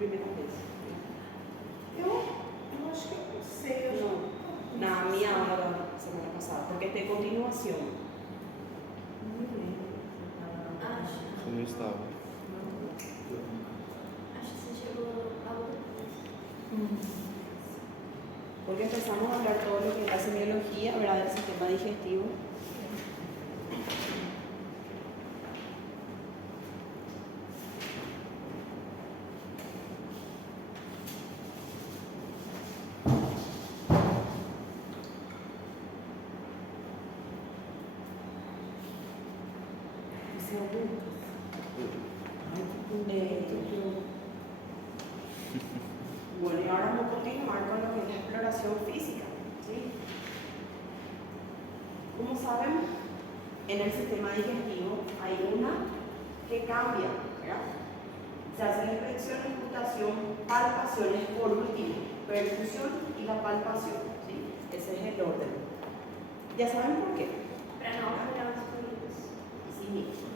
Primeira vez. Eu acho que eu não sei. Eu Não, na minha aula da semana passada, porque tem continuação. não me lembro. Você não estava. Acho que você chegou a outra coisa. Porque empezamos a hablar todo lo que es la semiología, ¿verdad? Del sistema digestivo. Esse é o Lucas. Ai, que bonito. Bueno, y ahora vamos a continuar con lo que es la exploración física, ¿sí? Como saben, en el sistema digestivo hay una que cambia, ¿verdad? Se hace la inspección, escrutación, palpaciones por último, perfusión y la palpación, ¿sí? Ese es el orden. ¿Ya saben por qué? Para não acumular os fluidos. Así mismo.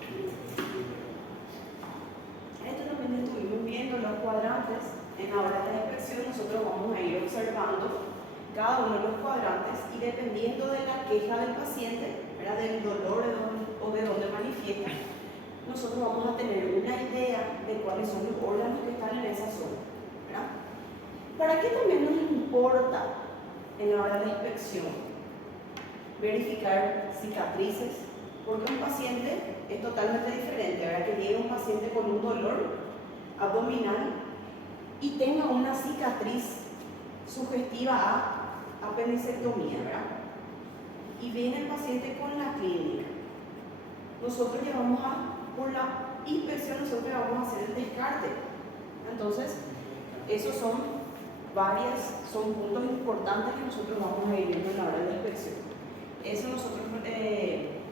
Esto también estuvimos viendo los cuadrantes. En la hora de la inspección nosotros vamos a ir observando cada uno de los cuadrantes y dependiendo de la queja del paciente, ¿verdad? Del dolor o de dónde manifiesta, nosotros vamos a tener una idea de cuáles son los órganos que están en esa zona, ¿verdad? ¿Para qué también nos importa en la hora de la inspección verificar cicatrices? Porque un paciente es totalmente diferente, ¿verdad? Que llegue un paciente con un dolor abdominal y tenga una cicatriz sugestiva a apendicectomía, ¿verdad? Y viene el paciente con la clínica. Nosotros llevamos por la inspección, nosotros vamos a hacer el descarte. Entonces, esos son puntos importantes que nosotros vamos a ir viendo en la hora de la inspección. Eso nosotros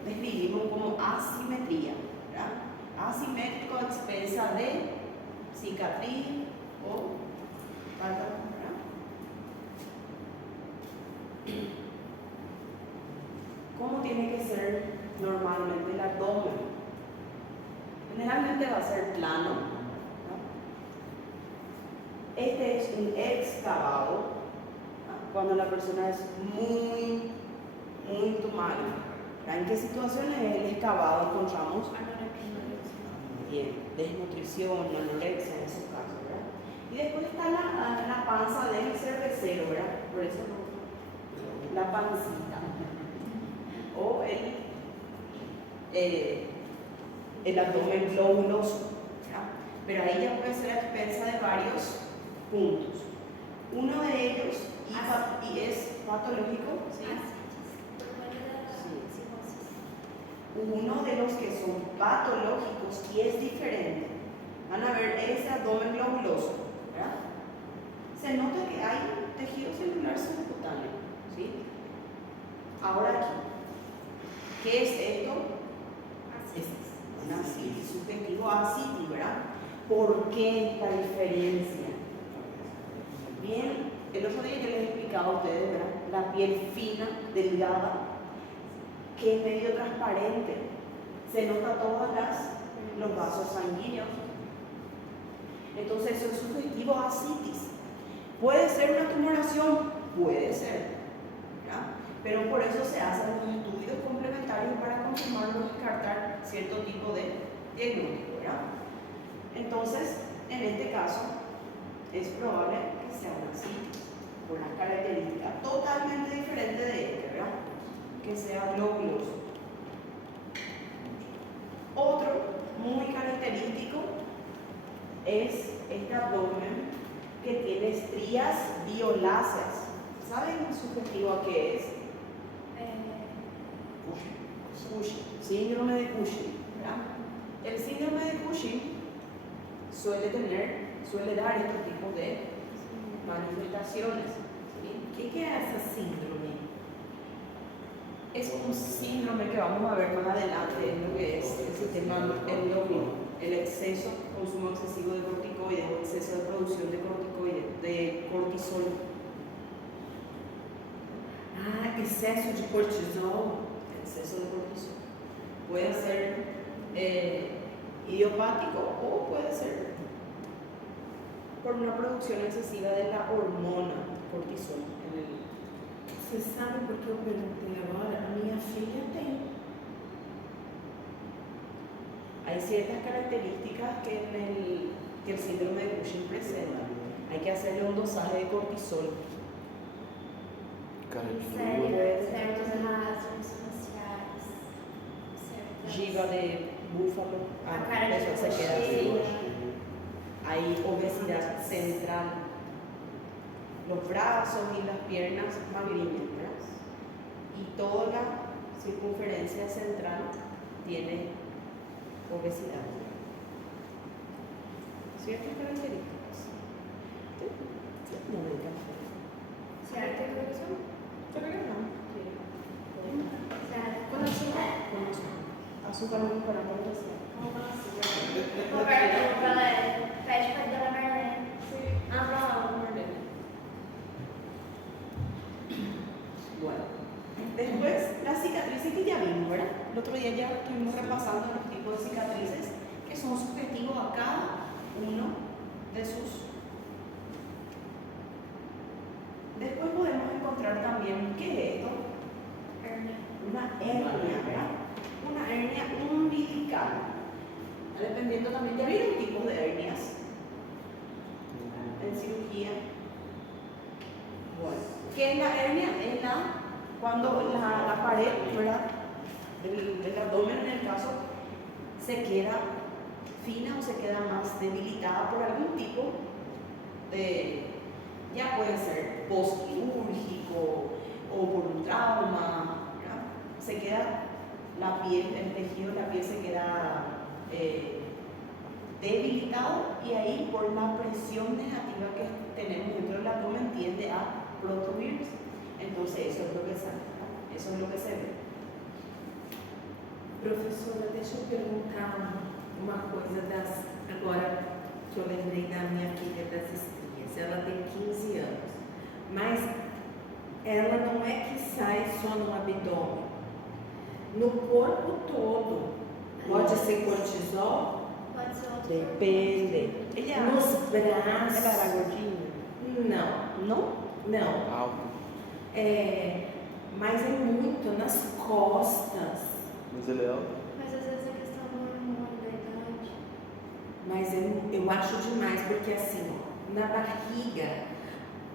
describimos como asimetría, ¿verdad? Asimétrico a expensa de cicatriz o falta, ¿verdad? ¿Cómo tiene que ser normalmente el abdomen? Generalmente va a ser plano, ¿verdad? Este es un excavado, ¿verdad? Cuando la persona es muy tumario. ¿En qué situaciones el excavado encontramos? Bien, desnutrición, anorexia en esos casos, ¿verdad? Y después está la panza del cervecero, ¿verdad? Por eso la pancita. O el abdomen globuloso, ¿verdad? Pero ahí ya puede ser a expensa de varios puntos. Uno de ellos, y es patológico, ¿sí? Uno de los que son patológicos y es diferente. Van a ver ese abdomen globuloso, ¿verdad? Se nota que hay tejido celular subcutáneo, ¿sí? Ahora aquí, ¿qué es esto? Es una asitis, subjetivo asitis, ¿verdad? ¿Por qué la diferencia? Bien, el otro día yo les explicaba a ustedes, ¿verdad? La piel fina, delgada, que es medio transparente, se nota todos los vasos sanguíneos. Entonces eso es sugestivo a asitis. ¿Puede ser una tumoración? Puede ser, ¿verdad? Pero por eso se hacen los estudios complementarios para confirmar o descartar cierto tipo de diagnóstico, ¿verdad? Entonces, en este caso, es probable que sea una asitis, por las características totalmente diferentes de este, ¿verdad? Que sea globuloso. Otro muy característico es este abdomen que tiene estrías violáceas. ¿Saben subjetivo a qué es? Cushing, síndrome de Cushing, ¿verdad? El síndrome de Cushing suele dar estos tipos de manifestaciones, ¿sí? O que é essa síndrome? Es un síndrome que vamos a ver más adelante en lo que es el sistema endocrino, el exceso, consumo excesivo de corticoides o exceso de producción de corticoides, de cortisol. Ah, excesso de cortisol. Exceso de cortisol. Puede ser idiopático o puede ser por una producción excesiva de la hormona cortisol en el. Você sabe por que eu perguntei agora? A minha filha tem. Hay ciertas características que el síndrome de Cushing presenta. Hay que hacerle un dosaje de cortisol. Cara de Certos rasgos faciais. Giga de búfalo, A cara de pessoa se queda cocheira. así. Hay obesidad central. Los brazos y las piernas magriñas, y toda la circunferencia central tiene obesidad. Ciertas características. ¿Sí? No me café. Certo? Pero yo no. Certo. Con azúcar. Con azúcar. Azúcar no para potasio. Roberto, Valéria, pede pra dona Marlene. Ah, para Marlene. Bueno, después las cicatrices que ya vimos, ¿verdad? El otro día ya estuvimos repasando los tipos de cicatrices que son subjetivos a cada uno de sus. Después podemos encontrar también, ¿qué es esto? Hernia. Una hernia, ¿verdad? Una hernia umbilical. Dependiendo también, ya vieron tipos de hernias en cirugía. Bueno, ¿qué es la hernia? Es cuando la pared, ¿verdad? Del abdomen en el caso se queda fina o se queda más debilitada por algún tipo de, ya puede ser postquirúrgico o por un trauma, ¿verdad? Se queda la piel, el tejido de la piel se queda debilitado, y ahí por la presión negativa que tenemos dentro del abdomen tiende a protruirse. Entonces eso es lo que sale, ¿no? Eso es lo que se ve. Professora, deixa eu perguntar uma coisa agora que eu lembrei da minha filha das estrias. Ela tem 15 anos, mas ela não é que sai só no abdômen, no corpo todo. Pode ser cortisol? Pode ser outro. Depende. Ella Nos era braços? gordinha. Não, ¿No? não. alto. Mas é muito nas costas. Mas ele é alto. Mas às vezes é questão do hormônio da idade. Mas eu acho demais, porque assim, ó, na barriga.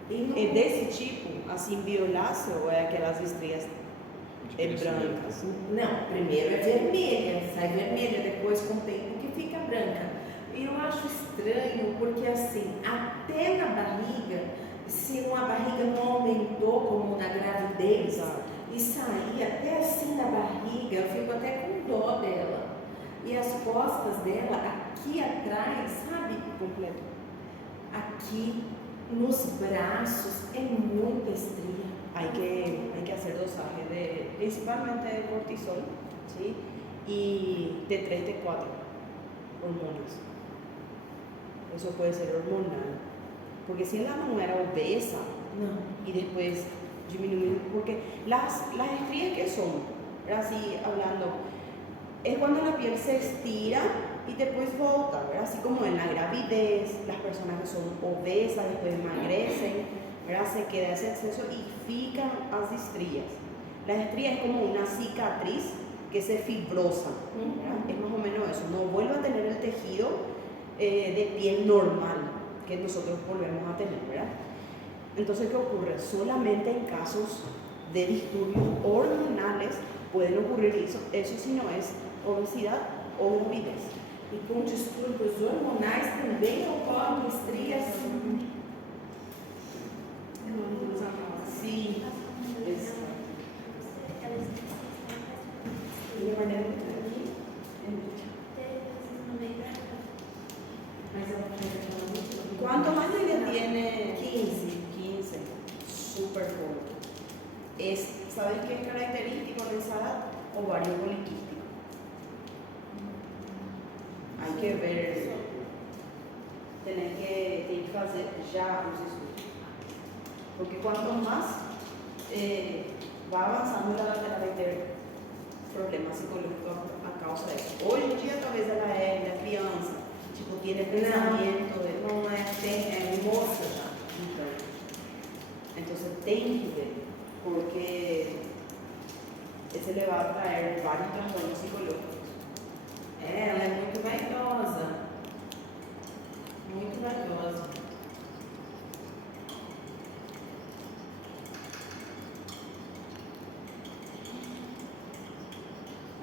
¿Es de ese tipo, assim, violáceo, ou é aquelas estrias brancas? Não, primeiro é vermelha, sai vermelha, depois com o tempo que fica branca. E eu acho estranho, porque assim, até na barriga, se uma barriga não aumentou como na gravidez, Exato. e sair até assim na barriga, eu fico até com dó dela. E as costas dela, aqui atrás, sabe? Completo. Aqui nos braços é muita estria. Hay que hacer dosaje principalmente de cortisol, ¿sí? Y de 3 de 4 hormonas. Eso puede ser hormonal. Porque si la mujer era obesa Não. y después disminuir, porque las estrías que son, así hablando, es cuando la piel se estira y después bota, ¿verdad? Así como en la gravidez, las personas que son obesas después emagrecen, ¿verdad? Se queda ese exceso y fican las estrías. Las estrías es como una cicatriz que se fibrosa, ¿verdad? Es más o menos eso, no vuelve a tener el tejido de piel normal que nosotros volvemos a tener, ¿verdad? Entonces, ¿qué ocurre? Solamente en casos de disturbios hormonales pueden ocurrir eso si no es obesidad o gravidez. E com distúrbios hormonais também ocorrem estrias. Sí, es. ¿Cuántos años ella tiene? 15. Súper joven. ¿Sabes qué es característico de esa edad? Ovario poliquístico. Hay que ver, tener que hacer ya los estudios. Porque cuanto más va avanzando la edad, va a tener problemas psicológicos a causa de eso. Hoy en día, talvez ela é criança, tipo tiene pensamiento de... Não é tem, é moça já. Entonces, téngube, porque ese le va a traer varios trastornos psicológicos. Ela é muito vaidosa. Muito vaidosa.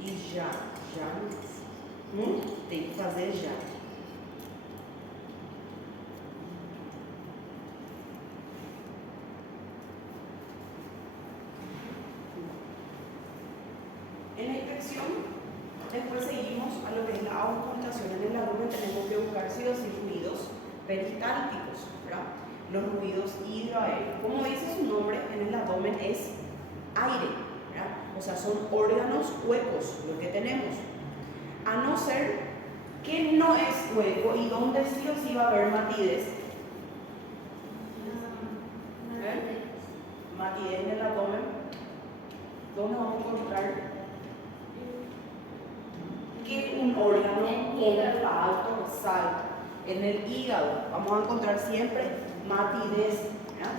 E já tem que fazer já. En la inspección, después seguimos a lo que es la auscultación. En el abdomen tenemos que buscar sí o sí ruidos peristálticos, ¿verdad? Los ruidos hidroaéreos. Como dice su nombre, en el abdomen es aire, ¿verdad? O sea, son órganos huecos lo que tenemos. A no ser que no es hueco y donde sí o sí va a haber matidez. Matidez en el abdomen. ¿Dónde vamos a encontrar que un órgano compacto salta? En el hígado vamos a encontrar siempre matidez, ¿verdad?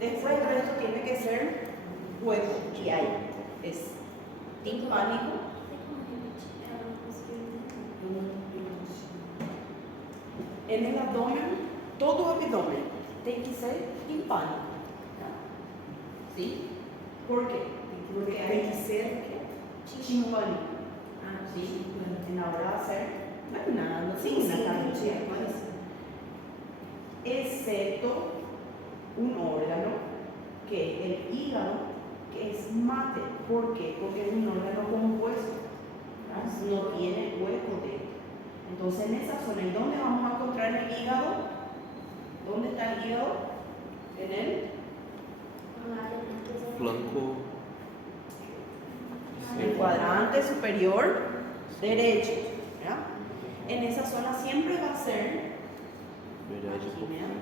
Después el resto tiene que ser hueco y hay. Es timpánico. En el abdomen, todo el abdomen tiene que ser timpánico. ¿Sí? ¿Por qué? Porque hay que ser timpánico. Ah, ¿Sí? En la hora de hacer, não é nada. Não sí, tem nada. sí, excepto un órgano que es el hígado, que es mate. ¿Por qué? Porque es un órgano compuesto, ¿verdad? No tiene hueco dentro. Entonces en esa zona, ¿y dónde vamos a encontrar el hígado? ¿Dónde está el hígado? En Flanco. el cuadrante superior derecho, ¿verdad? En esa zona siempre va a ser Verdade, aquí, ¿verdad?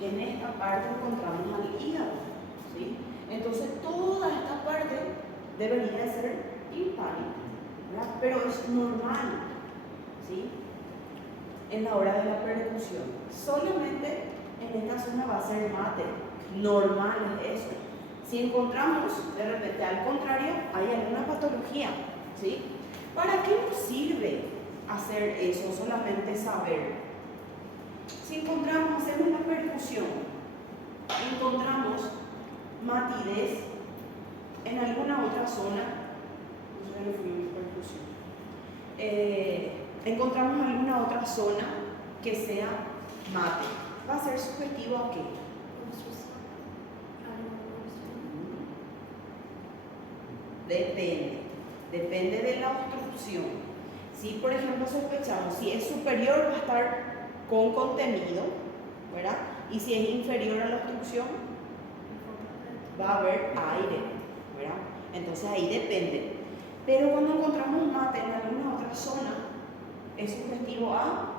En esta parte encontramos al hígado, ¿sí? Entonces toda esta parte debería ser timpánica, ¿verdad? Pero es normal, ¿sí? En la hora de la percusión. Solamente en esta zona va a ser mate, normal es eso. Si encontramos de repente al contrario, hay alguna patología, ¿sí? ¿Para qué nos sirve hacer eso? Solamente saber. Si encontramos, hacemos la percusión, encontramos matidez en alguna otra zona, encontramos alguna otra zona que sea mate, va a ser subjetivo a qué? Depende de la obstrucción. Si por ejemplo sospechamos, si es superior va a estar con contenido, ¿verdad? Y si es inferior a la obstrucción, va a haber aire, ¿verdad? Entonces ahí depende. Pero cuando encontramos mate en alguna otra zona, es subjetivo a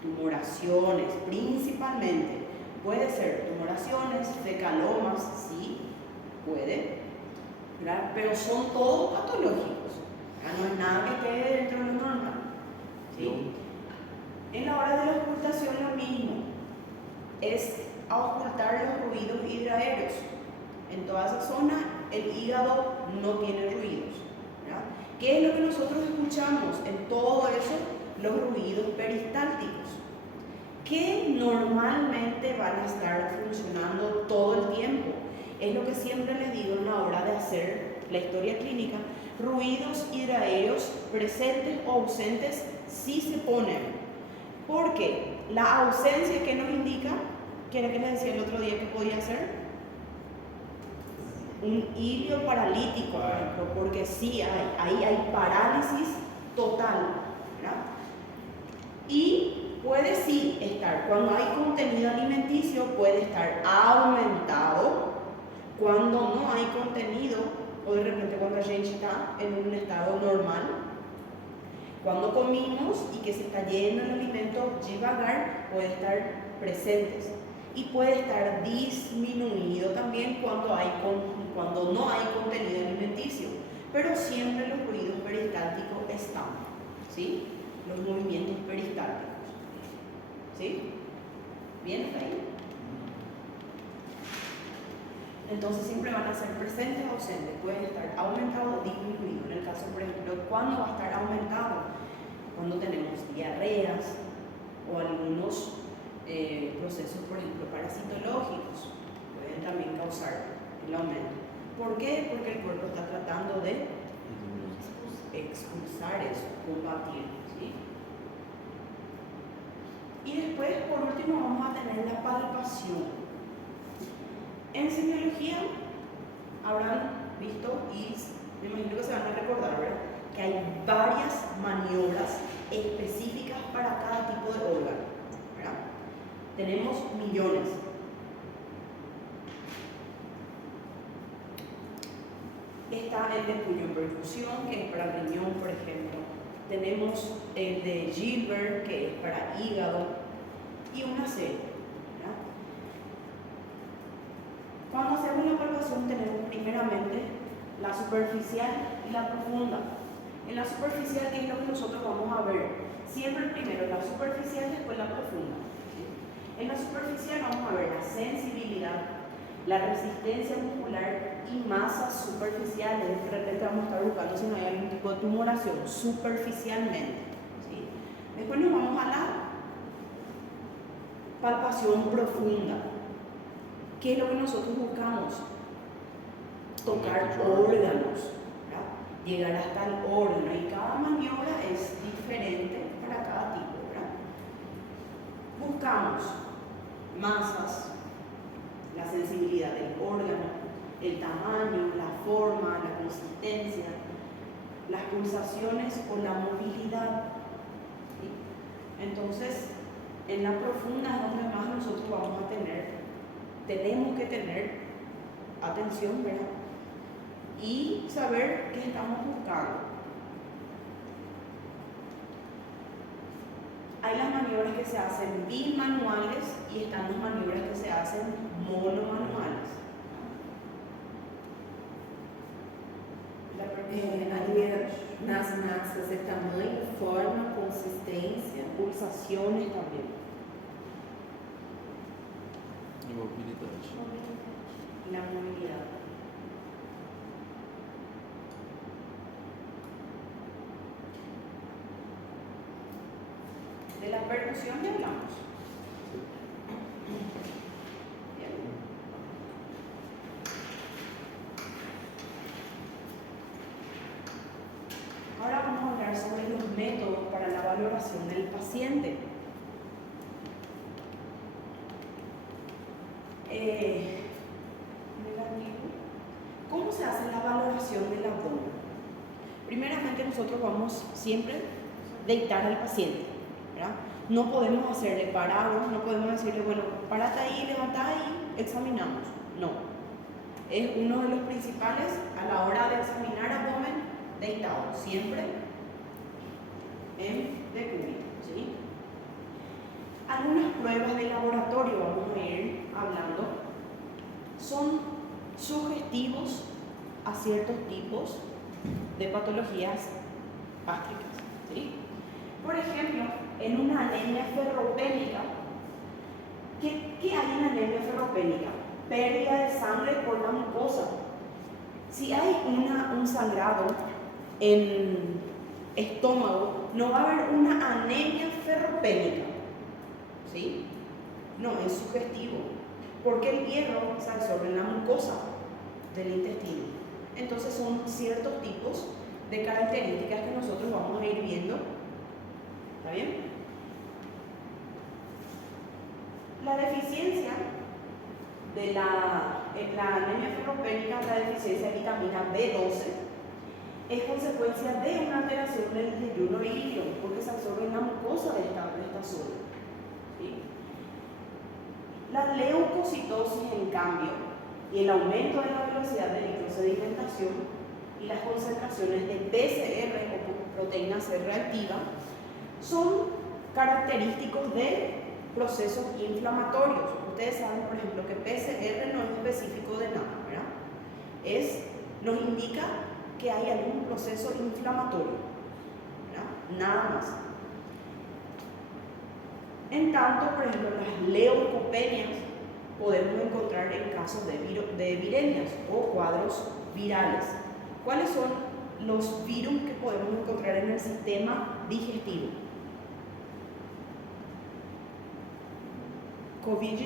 tumoraciones, principalmente. Puede ser tumoraciones, fecalomas, sí, puede, ¿verdad? Pero son todos patológicos. No es nada que esté dentro de lo normal, ¿sí? En la hora de la ocultación lo mismo, es ocultar los ruidos hidroaéreos. En toda esa zona el hígado no tiene ruidos, ¿verdad? ¿Qué es lo que nosotros escuchamos? En todo eso, los ruidos peristálticos, que normalmente van a estar funcionando todo el tiempo. Es lo que siempre les digo en la hora de hacer la historia clínica. Ruidos hidroaéreos presentes o ausentes sí se ponen. Porque la ausencia que nos indica, ¿qué era que les decía el otro día que podía ser? Un ilio paralítico, por ejemplo, porque sí ahí hay parálisis total, ¿verdad? Y puede sí estar, cuando hay contenido alimenticio, puede estar aumentado, cuando no hay contenido, o de repente cuando la gente está en un estado normal. Cuando comimos y que se está yendo el alimento divagar, puede estar presentes. Y puede estar disminuido también cuando no hay contenido alimenticio. pero siempre los ruidos peristálticos están, ¿sí? Los movimientos peristálticos, ¿sí? ¿Bien hasta ahí? Entonces siempre van a ser presentes o ausentes, pueden estar aumentados o disminuidos. En el caso, por ejemplo, ¿cuándo va a estar aumentado? Cuando tenemos diarreas o algunos procesos, por ejemplo, parasitológicos, pueden también causar el aumento. ¿Por qué? Porque el cuerpo está tratando de expulsar eso, combatir, ¿sí? Y después, por último, vamos a tener la palpación. En semiología habrán visto, y me imagino que se van a recordar, ¿verdad?, que hay varias maniobras específicas para cada tipo de órgano, ¿verdad? Tenemos millones. Está el de puño en percusión, que es para el riñón, por ejemplo. Tenemos el de Gilbert, que es para hígado, y una serie. Cuando hacemos la palpación tenemos primeramente la superficial y la profunda. En la superficial, ¿qué es lo que nosotros vamos a ver? Siempre primero la superficial, después la profunda. En la superficial vamos a ver la sensibilidad, la resistencia muscular y masas superficiales. De repente vamos a estar buscando si no hay algún tipo de tumoración superficialmente, ¿sí? Después nos vamos a la palpación profunda. ¿Qué es lo que nosotros buscamos? Tocar órganos, ¿verdad? Llegar hasta el órgano, y cada maniobra es diferente para cada tipo, ¿verdad? Buscamos masas, la sensibilidad del órgano, el tamaño, la forma, la consistencia, las pulsaciones o la movilidad, ¿sí? Entonces, en la profunda es donde más nosotros vamos a tenemos que tener atención, ¿verdad? Y saber qué estamos buscando. Hay las maniobras que se hacen bimanuales y están las maniobras que se hacen monomanuales. Ali nas massas é tamanho, forma, consistência, Pulsaciones también. E mobilidade. Y la movilidad. De la percusión ya hablamos. Bien. Ahora vamos a hablar sobre los métodos para la valoración del paciente. ¿Cómo se hace la valoración del abdomen? Primeramente nosotros vamos siempre a deitar al paciente, ¿verdad? No podemos hacerle parados, no podemos decirle, bueno, párate ahí, levanta ahí, examinamos. No. Es uno de los principales a la hora de examinar abdomen, deitado, siempre en decúbito, ¿sí? Algunas pruebas de laboratorio, vamos a ir hablando, son sugestivos a ciertos tipos de patologías gástricas, ¿sí? Por ejemplo, en una anemia ferropénica, ¿qué hay en anemia ferropénica? Pérdida de sangre por la mucosa. Si hay un sangrado en estómago, no va a haber una anemia ferropénica, ¿sí? No, es sugestivo, porque el hierro se absorbe en la mucosa del intestino. Entonces son ciertos tipos de características que nosotros vamos a ir viendo. ¿Está bien? La deficiencia de la anemia ferropénica, la deficiencia de vitamina B12, es consecuencia de una alteración del yeyuno hídrico, porque se absorbe en la mucosa de esta zona, ¿sí? La leucocitosis, en cambio, y el aumento de la velocidad de microsedimentación y las concentraciones de PCR o proteína C reactiva son característicos de procesos inflamatorios. Ustedes saben, por ejemplo, que PCR no es específico de nada, ¿verdad? Nos indica que hay algún proceso inflamatorio, ¿verdad? Nada más. En tanto, por ejemplo, las leucopenias podemos encontrar en casos de viremias o cuadros virales. ¿Cuáles son los virus que podemos encontrar en el sistema digestivo? COVID,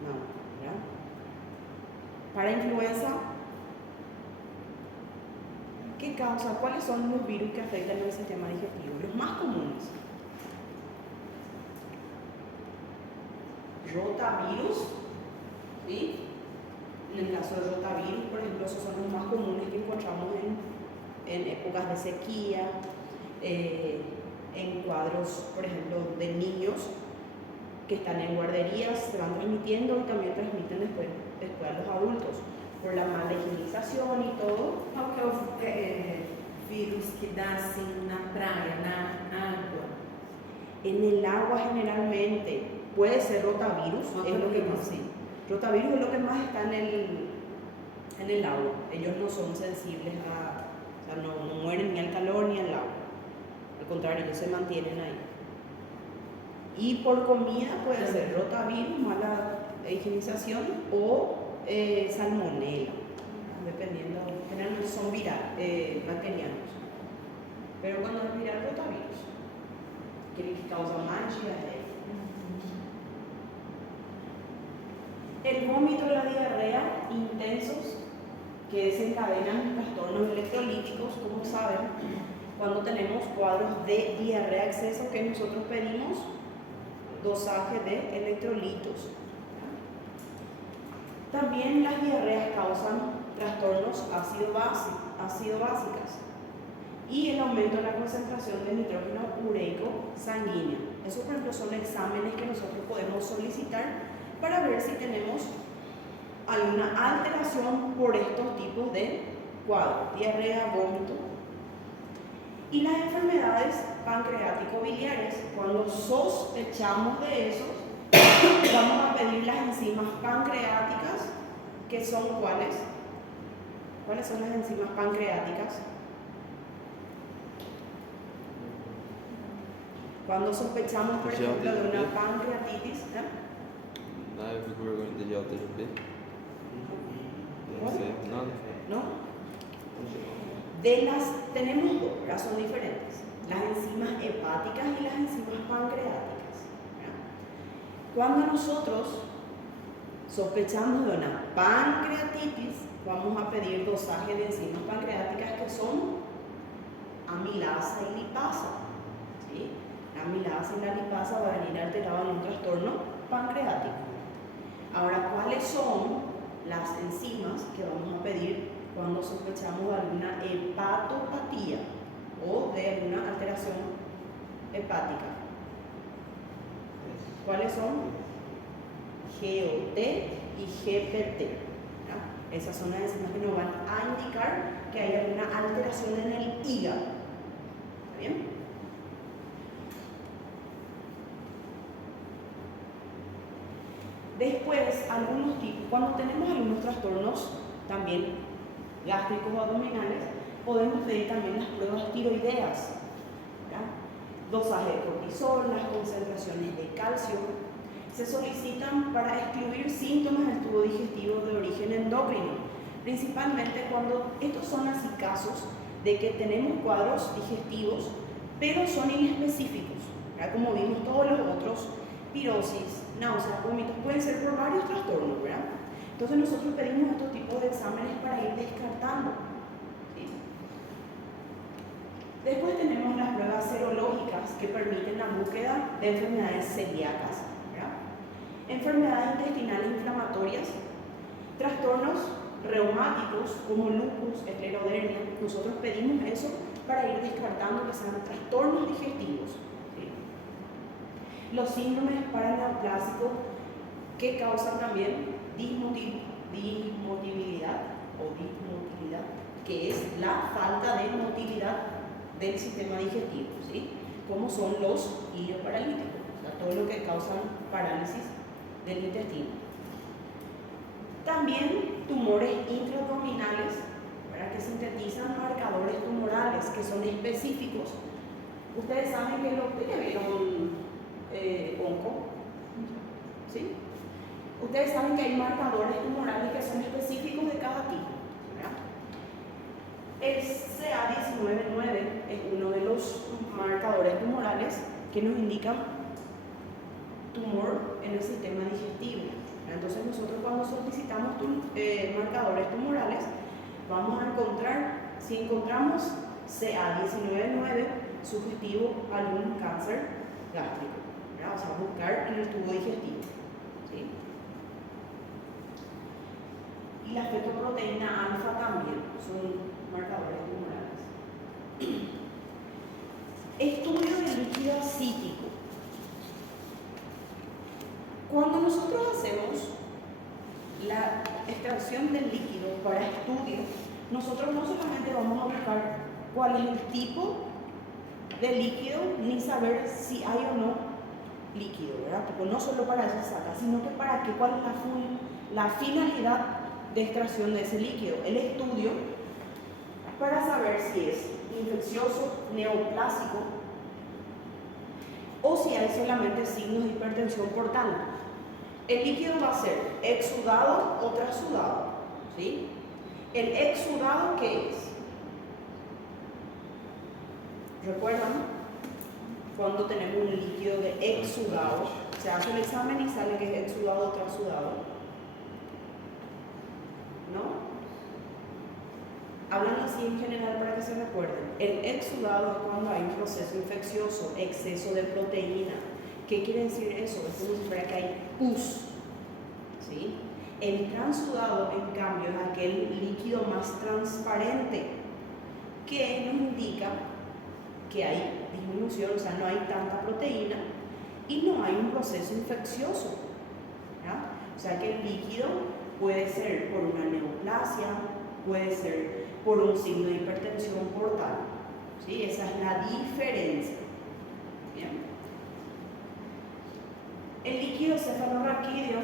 no, ¿verdad? Para influenza, ¿qué causa? ¿Cuáles son los virus que afectan el sistema digestivo? Los más comunes. Rotavirus, ¿sí? En el caso de rotavirus, por ejemplo, esos son los más comunes que encontramos en épocas de sequía, en cuadros, por ejemplo, de niños que están en guarderías, se van transmitiendo y también transmiten después a los adultos, por la mala higienización y todo. Qual que é o vírus que dá assim na praia, na água? En el agua generalmente puede ser rotavirus, es lo que más, sí. Rotavirus es lo que más está en el agua. Ellos no son sensibles o sea, no mueren ni al calor ni al agua. Al contrario, ellos se mantienen ahí. Y por comida puede ser rotavirus, mala higienización o salmonela, dependiendo, generalmente son bacterianos. Pero cuando es viral, rotavirus, que causa más diarrea. El vómito y la diarrea intensos que desencadenan trastornos electrolíticos, como saben, cuando tenemos cuadros de diarrea exceso que nosotros pedimos dosaje de electrolitos. También las diarreas causan trastornos ácido-básicas y el aumento de la concentración de nitrógeno ureico sanguíneo. Esos, por ejemplo, son exámenes que nosotros podemos solicitar para ver si tenemos alguna alteración por estos tipos de cuadros, diarrea, vómito. Y las enfermedades pancreático-biliares, cuando sospechamos de esos, vamos a pedir las enzimas pancreáticas, que son ¿cuáles? ¿Cuáles son las enzimas pancreáticas? Cuando sospechamos, por ejemplo, de una pancreatitis, Ah, eu fico com vergonha de GLTGP. Não sei, nada. ¿no? Tenemos dos, ¿verdad? Son diferentes, las enzimas hepáticas y las enzimas pancreáticas, ¿verdad? Cuando nosotros sospechamos de una pancreatitis, vamos a pedir dosaje de enzimas pancreáticas que son amilasa y lipasa, ¿sí? La amilasa y la lipasa van a venir alterados en un trastorno pancreático. Ahora, ¿cuáles son las enzimas que vamos a pedir cuando sospechamos de alguna hepatopatía o de alguna alteración hepática? ¿Cuáles son? GOT y GPT. ¿Ya? Esas son las enzimas que nos van a indicar que hay alguna alteración en el hígado. ¿Está bien? Después, algunos tipos, cuando tenemos algunos trastornos también gástricos o abdominales, podemos pedir también las pruebas tiroideas, ¿verdad? Dosaje de cortisol, las concentraciones de calcio, se solicitan para excluir síntomas del tubo digestivo de origen endocrino, principalmente cuando estos son así casos de que tenemos cuadros digestivos, pero son inespecíficos, ¿verdad? Como vimos todos los otros, pirosis, náuseas, vómitos, pueden ser por varios trastornos, ¿verdad? Entonces nosotros pedimos estos tipos de exámenes para ir descartando, ¿sí? Después tenemos las pruebas serológicas que permiten la búsqueda de enfermedades celíacas, ¿verdad? Enfermedades intestinales inflamatorias, trastornos reumáticos como lupus, esclerodermia. Nosotros pedimos eso para ir descartando que sean trastornos digestivos, ¿sí? Los síndromes paraneoplásicos que causan también dismotilidad, que es la falta de motilidad del sistema digestivo, ¿sí? Como son los ilioparalíticos, o sea, todo lo que causan parálisis del intestino. También tumores intraabdominales, ¿verdad? Que sintetizan marcadores tumorales que son específicos. Ustedes saben que ya vieron onco, ¿sí? Ustedes saben que hay marcadores tumorales que son específicos de cada tipo, ¿verdad? El CA19-9 es uno de los marcadores tumorales que nos indican tumor en el sistema digestivo. Entonces nosotros cuando solicitamos marcadores tumorales vamos a encontrar, si encontramos CA19-9 sugestivo a algún cáncer gástrico, ¿verdad? O sea, buscar en el tubo digestivo, ¿sí? Y la fetoproteína alfa también son marcadores tumorales. Estudio del líquido acítico. Cuando nosotros hacemos la extracción del líquido para estudio, nosotros no solamente vamos a buscar cuál es el tipo de líquido, ni saber si hay o no líquido, ¿verdad? Porque no solo para eso se saca, sino que para qué, cuál es la finalidad de extracción de ese líquido. El estudio para saber si es infeccioso, neoplásico, o si hay solamente signos de hipertensión portal. El líquido va a ser exudado o trasudado, ¿sí? ¿El exudado qué es? ¿Recuerdan? Cuando tenemos un líquido de exudado, se hace el examen y sale que es exudado o trasudado, ¿no? Hablan así en general para que se recuerden. El exudado es cuando hay un proceso infeccioso, exceso de proteína. ¿Qué quiere decir eso? Es como si fuera que hay pus, ¿sí? El transudado, en cambio, es aquel líquido más transparente que nos indica que hay disminución, o sea, no hay tanta proteína y no hay un proceso infeccioso, ¿verdad? O sea que el líquido puede ser por una neoplasia, puede ser por un signo de hipertensión portal, ¿sí? Esa es la diferencia. Bien. El líquido cefalorraquídeo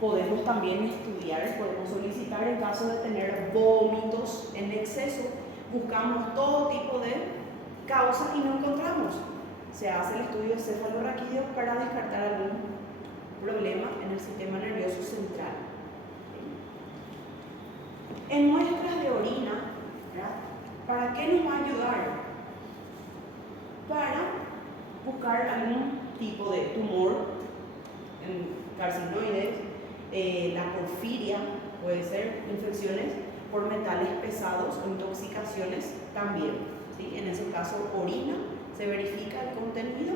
podemos también estudiar, podemos solicitar en caso de tener vómitos en exceso. Buscamos todo tipo de causas y no encontramos. Se hace el estudio de cefalorraquídeo para descartar algún problema en el sistema nervioso central. En muestras de orina, ¿verdad? ¿Para qué nos va a ayudar? Para buscar algún tipo de tumor, carcinoides, la porfiria, puede ser infecciones por metales pesados o intoxicaciones también, ¿sí? En ese caso, orina, se verifica el contenido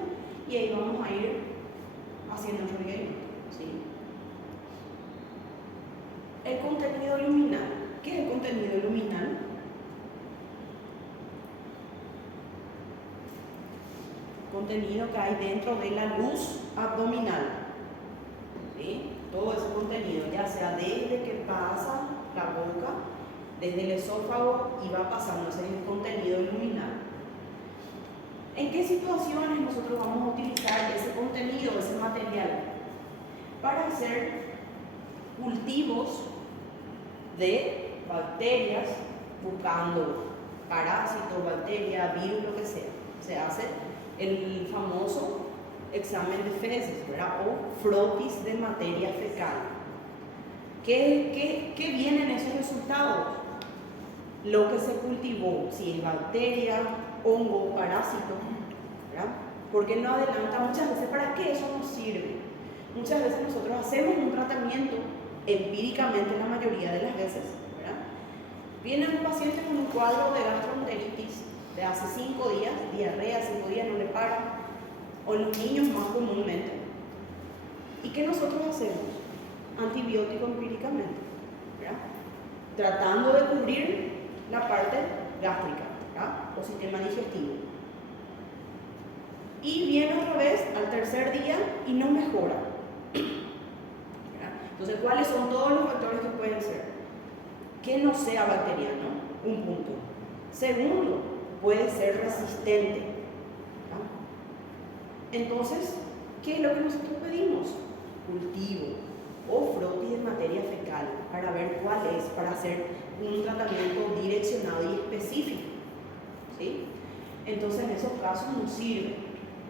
y ahí vamos a ir haciendo el reguero, ¿sí? El contenido luminal. ¿Qué es el contenido luminal? Contenido que hay dentro de la luz abdominal, ¿sí? Todo ese contenido, ya sea desde que pasa la boca, desde el esófago y va pasando, ese es el contenido luminal. ¿En qué situaciones nosotros vamos a utilizar ese contenido, ese material? Para hacer cultivos de bacterias, buscando parásitos, bacterias, virus, lo que sea. Se hace el famoso examen de feces, ¿verdad? O frotis de materia fecal. ¿Qué viene en esos resultados? Lo que se cultivó, si es bacteria, hongo, parásito, ¿verdad? Porque no adelanta muchas veces. ¿Para qué eso nos sirve? Muchas veces nosotros hacemos un tratamiento empíricamente, la mayoría de las veces, ¿verdad? Viene un paciente con un cuadro de gastroenteritis de hace 5 días, diarrea, 5 días no le para, o en los niños más comúnmente. ¿Y qué nosotros hacemos? Antibiótico empíricamente, ¿verdad? Tratando de cubrir la parte gástrica, ¿verdad? O sistema digestivo. Y viene otra vez al tercer día y no mejora. Entonces, ¿cuáles son todos los factores que pueden ser? Que no sea bacteriano, un punto. Segundo, puede ser resistente, ¿verdad? Entonces, ¿qué es lo que nosotros pedimos? Cultivo o frotis de materia fecal para ver cuál es. para hacer un tratamiento direccionado y específico, ¿sí? Entonces en esos casos nos sirve.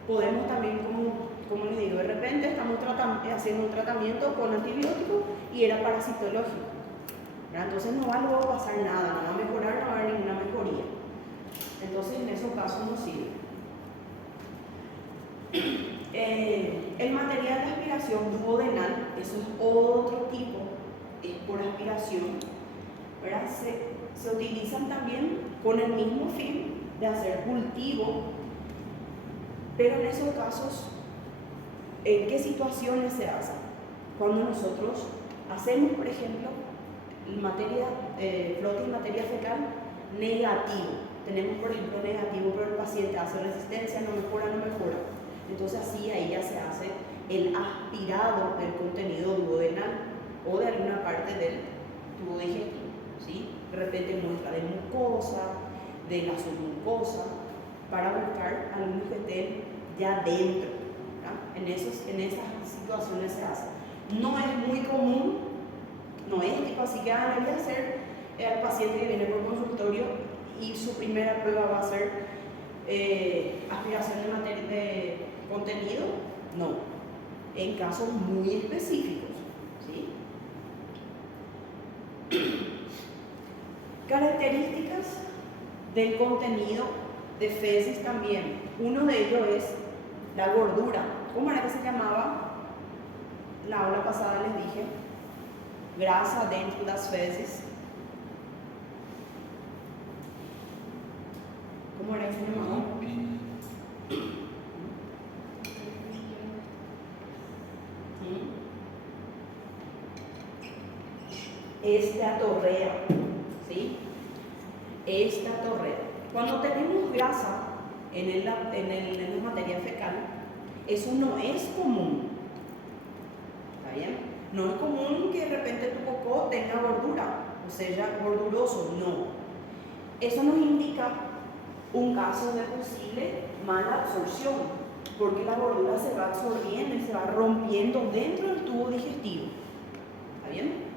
Podemos también, como les digo, de repente estamos haciendo un tratamiento con antibiótico y era parasitológico, ¿verdad? Entonces no va luego a pasar nada, no va a mejorar, no va a haber ninguna mejoría. Entonces en esos casos nos sirve. El material de aspiración duodenal, eso es otro tipo, es por aspiración, ¿verdad? Se utilizan también con el mismo fin de hacer cultivo, pero en esos casos, ¿en qué situaciones se hace? Cuando nosotros hacemos, por ejemplo, flote en materia fecal negativo. Tenemos, por ejemplo, negativo, pero el paciente hace resistencia, no mejora. Entonces así ahí ya se hace el aspirado del contenido duodenal o de alguna parte del tubo digestivo, ¿sí? De repente muestra de mucosa, de la submucosa, para buscar algunos que estén ya dentro, ¿verdad? En esas situaciones se hace. No es muy común, no es tipo así que debería hacer al paciente que viene por consultorio y su primera prueba va a ser aspiración de contenido, no, en casos muy específicos, ¿sí? Características del contenido de feces también. Uno de ellos es la gordura. ¿Cómo era que se llamaba? La hora pasada les dije, grasa dentro de las feces. ¿Cómo era que se llamaba? Esteatorrea, ¿sí? Esteatorrea. Cuando tenemos grasa en la materia fecal, eso no es común. ¿Está bien? No es común que de repente tu popó tenga gordura, o sea, gorduroso, no. Eso nos indica un caso de posible mala absorción, porque la gordura se va absorbiendo y se va rompiendo dentro del tubo digestivo. ¿Está bien?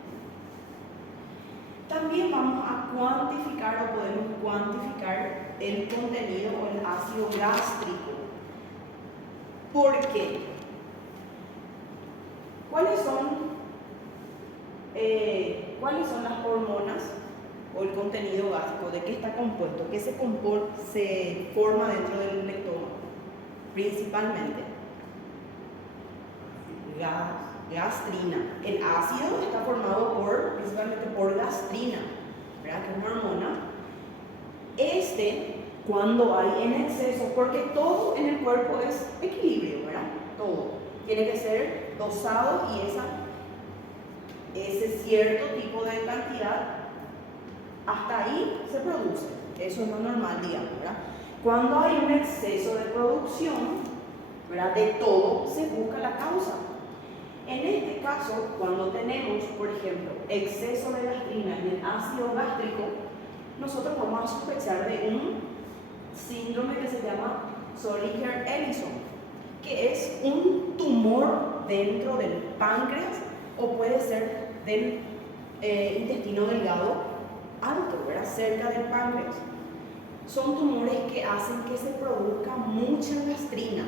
También vamos a cuantificar o podemos cuantificar el contenido o el ácido gástrico. ¿Por qué? ¿Cuáles son las hormonas o el contenido gástrico? ¿De qué está compuesto? ¿Qué se forma dentro del estómago? Principalmente gastrina. El ácido está formado principalmente por gastrina, ¿verdad? Que es una hormona. Cuando hay en exceso, porque todo en el cuerpo es equilibrio, ¿verdad? Todo tiene que ser dosado y ese cierto tipo de cantidad hasta ahí se produce. Eso es lo normal, digamos, ¿verdad? Cuando hay un exceso de producción, ¿verdad? De todo, se busca la causa. En este caso, cuando tenemos, por ejemplo, exceso de gastrina en el ácido gástrico, nosotros vamos a sospechar de un síndrome que se llama Zollinger-Ellison, que es un tumor dentro del páncreas o puede ser del intestino delgado alto, ¿verdad? Cerca del páncreas. Son tumores que hacen que se produzca mucha gastrina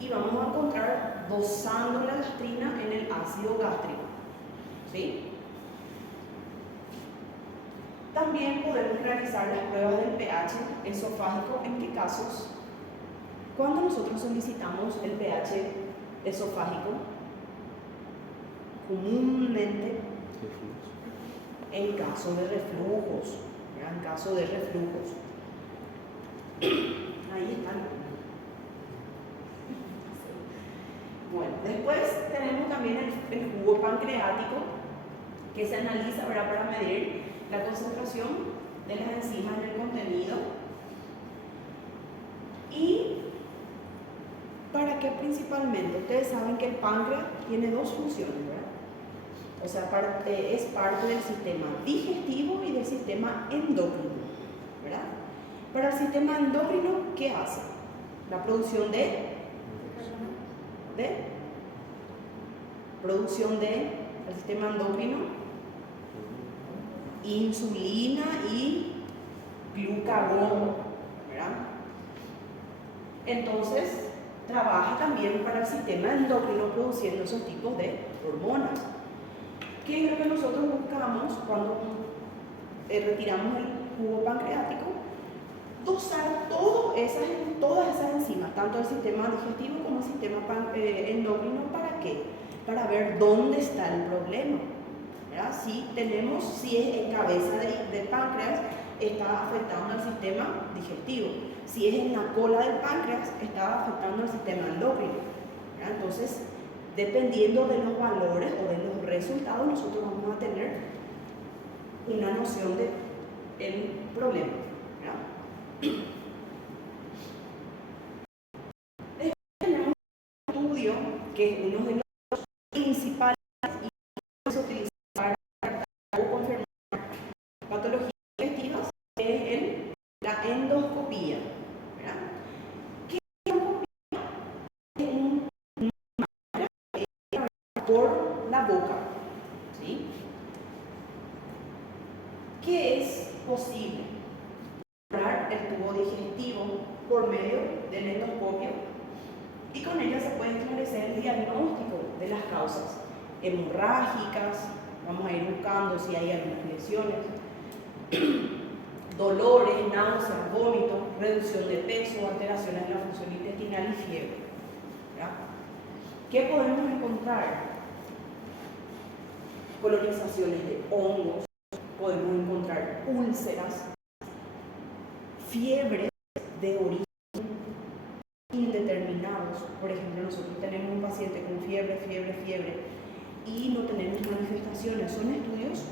y vamos a encontrar dosando la gastrina en el ácido gástrico, ¿sí? También podemos realizar las pruebas del pH esofágico. ¿En qué casos? Cuando nosotros solicitamos el pH esofágico, comúnmente en caso de reflujos, ¿verdad? En caso de reflujos. Ahí están. Bueno, después tenemos también el jugo pancreático que se analiza, ¿verdad? Para medir la concentración de las enzimas en el contenido. ¿Y para qué principalmente? Ustedes saben que el páncreas tiene dos funciones, ¿verdad? O sea, es parte del sistema digestivo y del sistema endocrino, ¿verdad? Para el sistema endocrino, ¿qué hace? La producción del sistema endocrino, insulina y glucagón, ¿verdad? Entonces, trabaja también para el sistema endocrino produciendo esos tipos de hormonas. ¿Qué es lo que nosotros buscamos cuando retiramos el jugo pancreático? Dosar todas esas enzimas, tanto el sistema digestivo como el sistema endocrino. ¿Para qué? Para ver dónde está el problema, ¿verdad? Si es en cabeza de páncreas, está afectando al sistema digestivo. Si es en la cola del páncreas, está afectando al sistema endocrino, ¿verdad? Entonces, dependiendo de los valores o de los resultados, nosotros vamos a tener una noción del problema, ¿verdad? Después tenemos un estudio que es uno de los principales y se utiliza para confirmar patologías digestivas, es la endoscopía, ¿verdad? ¿Qué es la endoscopía? Es un por la boca, ¿sí? ¿Qué es posible? Mejorar el tubo digestivo por medio del endoscopio y con ella se puede esclarecer el diagnóstico de las causas hemorrágicas. Vamos a ir buscando si hay algunas lesiones, dolores, náuseas, vómitos, reducción de peso, alteraciones en la función intestinal y fiebre, ¿verdad? ¿Qué podemos encontrar? Colonizaciones de hongos, podemos encontrar úlceras, fiebres de origen indeterminados. Por ejemplo, nosotros tenemos un paciente con fiebre y no tenemos manifestaciones. Son estudios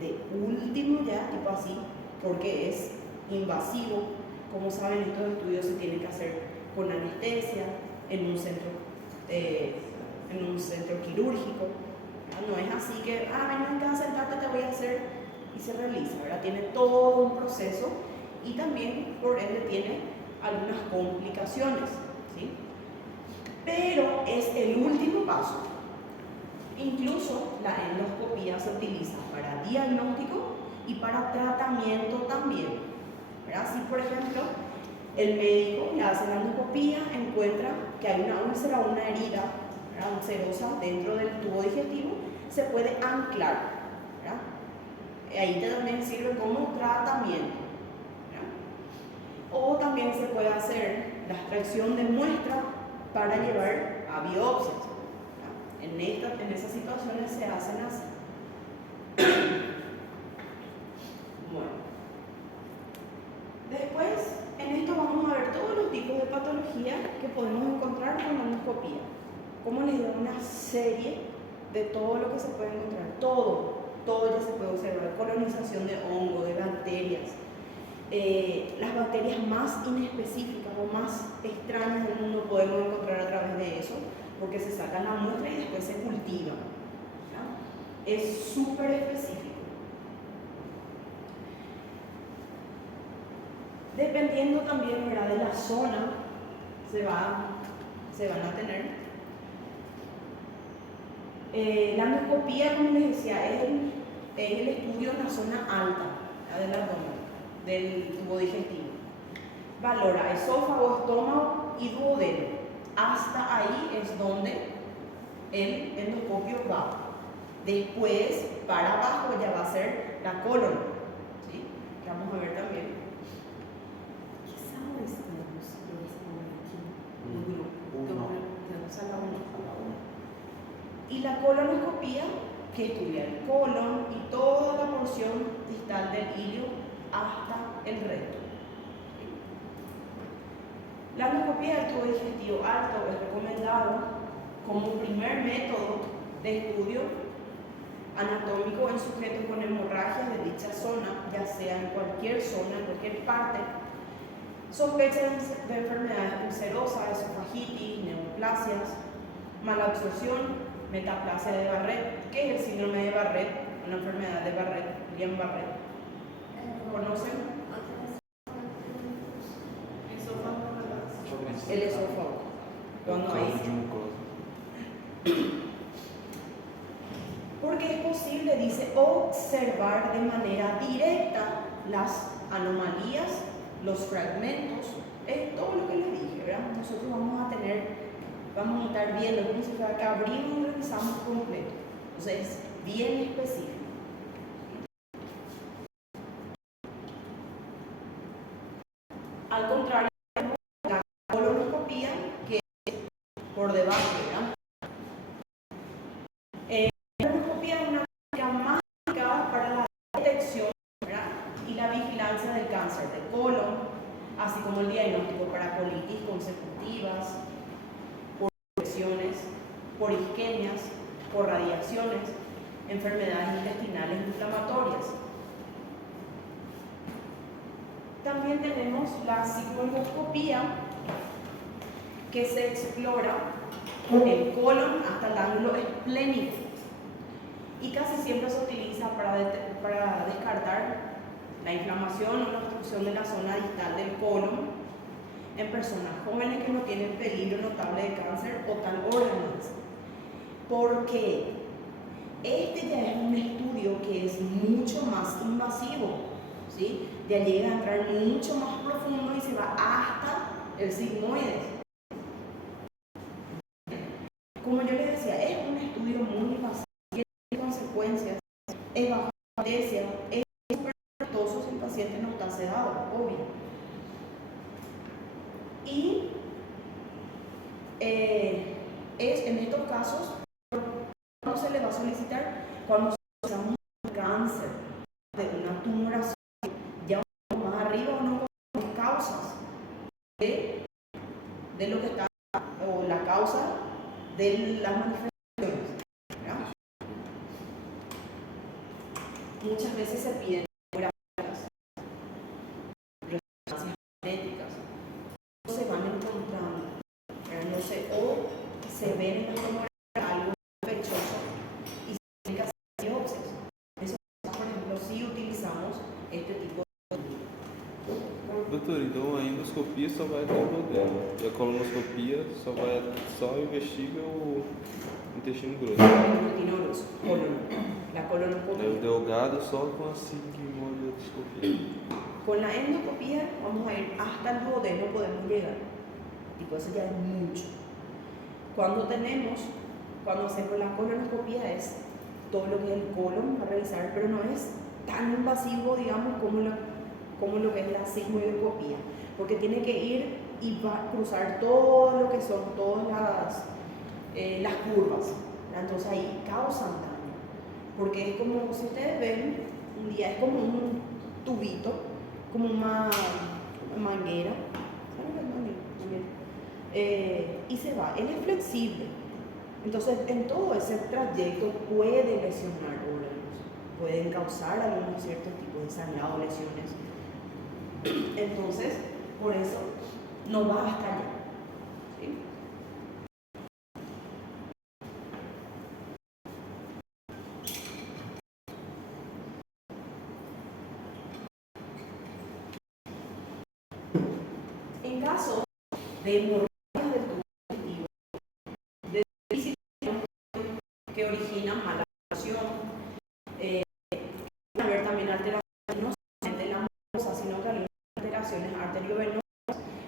de último ya, tipo así, porque es invasivo. Como saben, estos estudios se tienen que hacer con anestesia en un centro quirúrgico. No es así que, ven acá, sentate, te voy a hacer, y se realiza, ¿verdad? Tiene todo un proceso y también, por ende, tiene algunas complicaciones, ¿sí? Pero es el último paso. Incluso la endoscopía se utiliza para diagnóstico y para tratamiento también, ¿verdad? Si, por ejemplo, el médico le hace la endoscopía, encuentra que hay una úlcera o una herida, ¿verdad?, ulcerosa dentro del tubo digestivo, se puede anclar, ¿verdad? Ahí también sirve como tratamiento, ¿verdad? O también se puede hacer la extracción de muestra para llevar a biopsias, ¿verdad? En esas situaciones se hacen así. Bueno, después en esto vamos a ver todos los tipos de patología que podemos encontrar con la endoscopía. Como les digo, una serie de todo lo que se puede encontrar, todo ya se puede observar, colonización de hongo, de bacterias, las bacterias más inespecíficas o más extrañas del mundo podemos encontrar a través de eso, porque se sacan la muestra y después se cultivan, ¿verdad? Es súper específico. Dependiendo también, ¿verdad?, de la zona, se van a tener. La endoscopía, como les decía, es el estudio en la zona alta, ¿verdad?, del abdomen, del tubo digestivo. Valora esófago, estómago y duodeno. Hasta ahí es donde el endoscopio va. Después, para abajo ya va a ser la colon, ¿sí? Que vamos a ver también. Que sala estamos aqui no grupo? Estão perguntando, sala 1. Y la colonoscopía, que estudia el colon y toda la porción distal del ilio hasta el recto. La endoscopía del tubo digestivo alto es recomendado como primer método de estudio anatómico en sujetos con hemorragias de dicha zona, ya sea en cualquier zona, en cualquier parte. Sospecha de enfermedades ulcerosas, esofagitis, neoplasias, malabsorción, metaplasia de Barrett. ¿Qué es el síndrome de Barrett? Una enfermedad de Barrett, Guillain-Barré. ¿Conocen? El esófago. Cuando hay... de mucosa. Porque es posible le dice observar de manera directa las anomalías, los fragmentos, es todo lo que les dije, ¿verdad? Nosotros vamos a estar viendo como si fuera que abrimos y revisamos completo. Entonces es bien específico. Al contrario, la colonoscopía, que es por debajo, ¿verdad? La colonoscopía es una técnica más indicada para la detección, ¿verdad?, y la vigilancia del cáncer de colon, así como el diagnóstico para colitis consecutivas, por infecciones, por isquemias, por radiaciones, enfermedades intestinales inflamatorias. También tenemos la sigmoidoscopía, que se explora el colon hasta el ángulo esplénico y casi siempre se utiliza para descartar la inflamación o la obstrucción de la zona distal del colon en personas jóvenes que no tienen peligro notable de cáncer o tal órgano. Porque este ya es un estudio que es mucho más invasivo, ¿sí? Ya llega a entrar mucho más profundo y se va hasta el sigmoides. Como yo les decía, es un estudio muy invasivo, tiene consecuencias, es bajo anestesia, es súper costoso si el paciente no está sedado, obvio. Y es en estos casos no se le va a solicitar cuando solicitamos un cáncer de una tumoración ya un poco más arriba o no con causas de lo que está o la causa de las manifestaciones, ¿verdad? Muchas veces se piden ecografías, resonancias magnéticas, no se van encontrando, ¿verdad? No sé, o se ven en la tomografía algo sospechoso y se tiene que hacer biopsias. Eso, por ejemplo, si utilizamos este tipo de... Doutor, então a endoscopia só vai até o duodeno e a colonoscopia só investiga o intestino grosso. El intestino grueso, colon, la Aí o colonoscopia. delgado só com a sigmoidoscopia. Con la endoscopia vamos a ir hasta el duodeno, podemos llegar. Tipo, eso ya es mucho. Cuando hacemos la colonoscopia es todo lo que es el colon para revisar, pero no es tan invasivo, digamos, como lo que es la sigmoidoscopia, porque tiene que ir y va a cruzar todo lo que son todas las curvas, ¿verdad? Entonces ahí causan daño, porque es como, si ustedes ven, un día es como un tubito, como una manguera, ¿saben qué es manguera? Y se va, él es flexible, entonces en todo ese trayecto puede lesionar órganos, pueden causar algunos ciertos tipos de sangrado, lesiones. Entonces, por eso no va hasta allá, ¿sí? En caso de hemorragias del tubo digestivo, de déficit que originan mala absorción, puede haber también alteraciones no solamente en la mucosa, sino que algunas alteraciones arteriovenosas,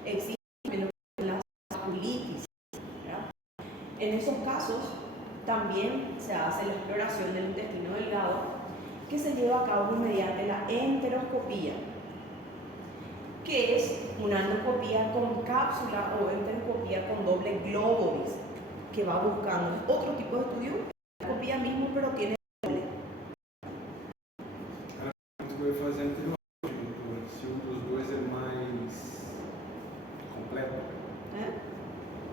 existen también las vasculitis, ¿verdad? En esos casos también se hace la exploración del intestino delgado, que se lleva a cabo mediante la enteroscopía, que es una endoscopía con cápsula o enteroscopía con doble glóbulis, que va buscando, es otro tipo de estudio, endoscopía mismo, pero tiene doble. Eu ia fazer anteriormente, se um dos dois é mais completo.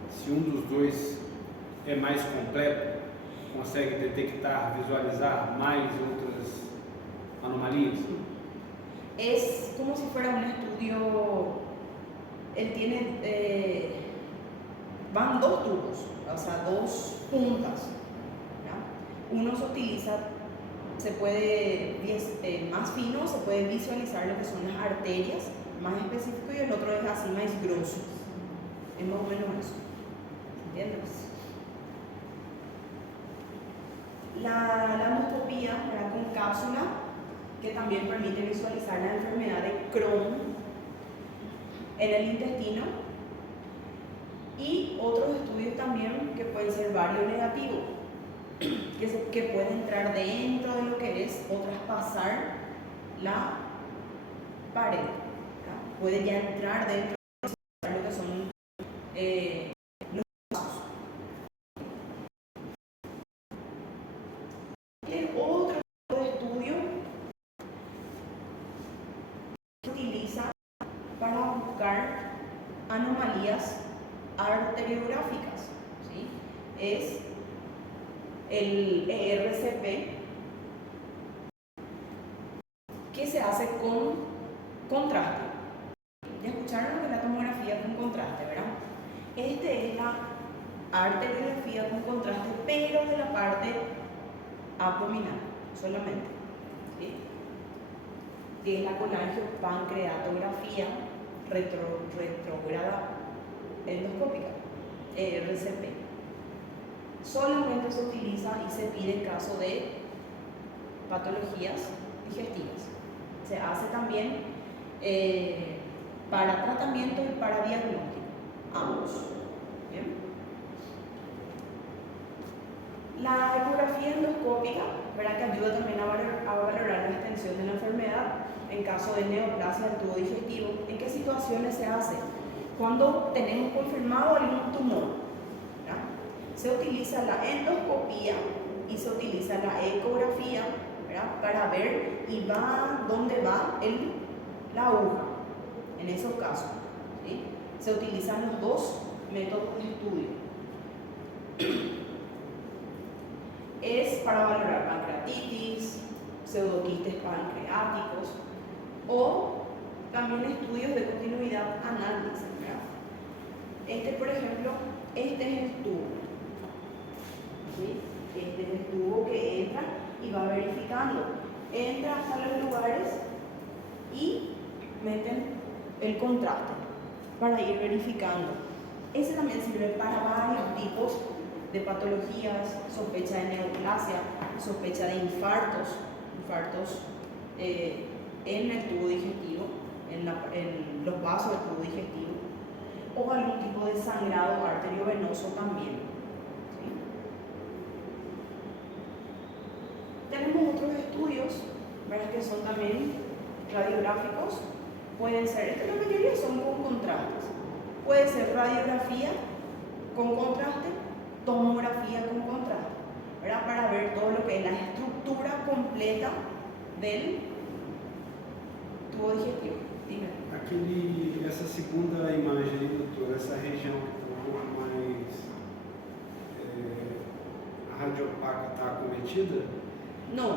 Se um dos dois é mais completo, consegue detectar, visualizar mais outras anomalias? Es como si fuera un estudio, él tiene, van dos tubos, o sea, dos puntas, ¿ya? Uno se utiliza, se puede, más fino, se puede visualizar lo que son las arterias, más específico, y el otro es así más grosso, es más o menos eso, ¿entiendes? La endoscopía, ¿verdad? Con cápsula, que también permite visualizar la enfermedad de Crohn en el intestino, y otros estudios también que pueden ser varionegativos, que pueden entrar dentro de lo que es o traspasar la pared, ¿verdad? Puede ya entrar dentro de lo que son los vasos. Es otro tipo de estudio que se utiliza para buscar anomalías arteriográficas, ¿sí? Es el ERCP, que se hace con contraste. Ya escucharon lo que es la tomografía con contraste, ¿verdad? Este es la arteriografía con contraste, pero de la parte abdominal solamente, ¿sí? Que es la colangiopancreatografía retrógrada endoscópica, RCP. Solamente se utiliza y se pide en caso de patologías digestivas. Se hace también para tratamiento y para diagnóstico, ambos. ¿Bien? La ecografía endoscópica, ¿verdad? Que ayuda también a valorar la extensión de la enfermedad en caso de neoplasia del tubo digestivo. ¿En qué situaciones se hace? Cuando tenemos confirmado algún tumor, ¿verdad? Se utiliza la endoscopía y se utiliza la ecografía, ¿verdad? Para ver y va dónde va la aguja en esos casos, ¿sí? Se utilizan los dos métodos de estudio. Es para valorar pancreatitis, pseudoquistes pancreáticos o también estudios de continuidad anal, ¿verdad? Por ejemplo, este es el tubo, ¿sí? Este es el tubo que entra y va verificando. Entra hasta los lugares y meten el contraste para ir verificando. Ese también sirve para varios tipos de patologías, sospecha de neoplasia, sospecha de infartos en el tubo digestivo, en los vasos del tubo digestivo, o algún tipo de sangrado arteriovenoso también, ¿sí? Tenemos otros estudios, ¿verdad? Que son también radiográficos. Pueden ser, la mayoría son con contrastes. Puede ser radiografía con contraste, tomografía con contraste, ¿verdad? Para ver todo lo que es la estructura completa del tubo digestivo. Dime. Essa segunda imagem aí, doutor, essa região que está um pouco mais radiopaca está acometida? No.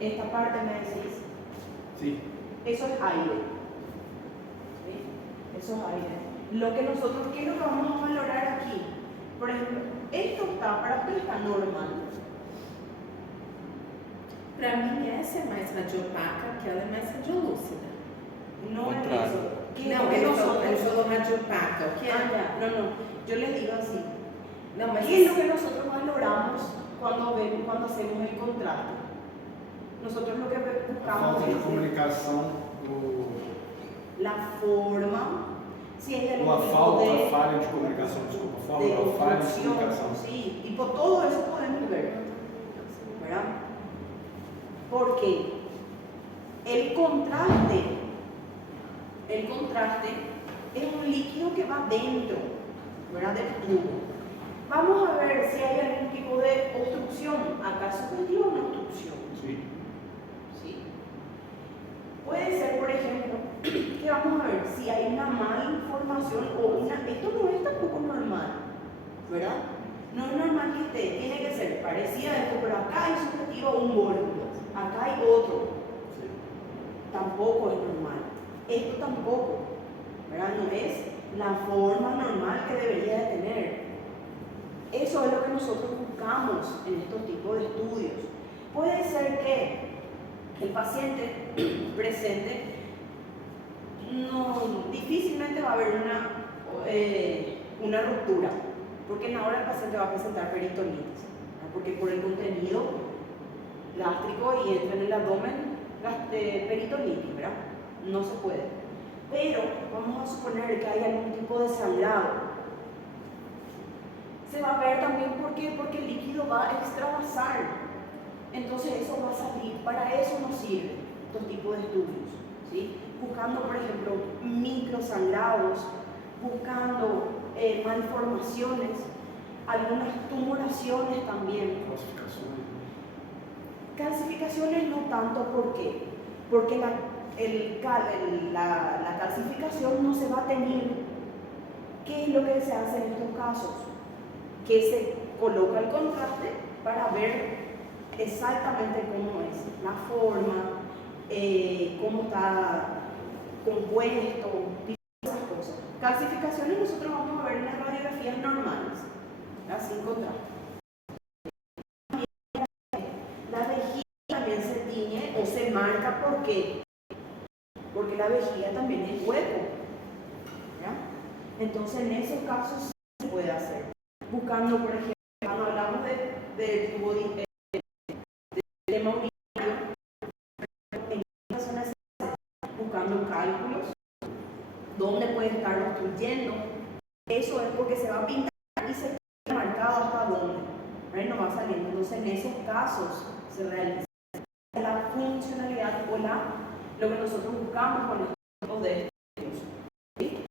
Esta parte me decís. Sí. Eso es aire. ¿Sí? Eso es aire. Lo que nosotros, ¿qué es lo que vamos a valorar aquí? Por ejemplo, esto para ti está normal. Para mim, essa é mais radiopaca, aquela é mais radiolúcida. No es Contrario. eso. ¿Qué es Não, lo que ele nosotros? falou radiopaca, o que é? Ah, ya. No. Yo les digo así. Não, mas ¿Qué es lo que nosotros valoramos cuando hacemos el contraste? Nosotros lo que A buscamos falta de es comunicação la forma, si hay ou a algún tipo falta, de, a falha de comunicação, desculpa, a falta de ou a falha de obstrucción, comunicação. sí, tipo todo eso podemos ver, ¿verdad? Porque el contraste es un líquido que va dentro, ¿verdad? Del tubo. Vamos a ver si hay algún tipo de obstrucción. ¿Acaso sugestivo o una obstrucción? Sí. ¿Sí? Puede ser, por ejemplo, que vamos a ver si hay una malformación o esto no es tampoco normal, ¿verdad? No es normal que esté, tiene que ser parecida a esto, pero acá hay sugestivo un bólulo, acá hay otro. Sí. Tampoco es normal. Esto tampoco, ¿verdad? No es la forma normal que debería de tener. Eso es lo que nosotros buscamos en estos tipos de estudios. Puede ser que el paciente presente, difícilmente va a haber una ruptura, porque en la hora el paciente va a presentar peritonitis, ¿verdad? Porque por el contenido gástrico y entra en el abdomen peritonitis, ¿verdad? No se puede. Pero vamos a suponer que hay algún tipo de sangrado. Se va a ver también por qué, porque el líquido va a extravasar. Entonces eso va a salir. Para eso nos sirven estos tipos de estudios, ¿sí? Buscando, por ejemplo, microsangrados, buscando malformaciones, algunas tumoraciones también. Calcificaciones no tanto, ¿por qué? Porque la calcificación no se va a tener. ¿Qué es lo que se hace en estos casos? Que se coloca el contraste para ver exactamente cómo es la forma, cómo está compuesto, esas cosas. Calcificaciones nosotros vamos a ver en las radiografías normales, ¿verdad? Sin contraste. La vejiga también se tiñe o se marca, ¿por qué? Porque la vejiga también es hueco, ¿verdad? Entonces en esos casos sí se puede hacer. Buscando, por ejemplo, cuando hablamos de tubo de tema urinario, en esta zona se hace buscando cálculos, dónde puede estar obstruyendo. Eso es porque se va a pintar y se queda marcado hasta dónde, ¿right? No va saliendo. Entonces en esos casos se realiza la funcionalidad o lo que nosotros buscamos con estos tipos de estudios. ¿Sí?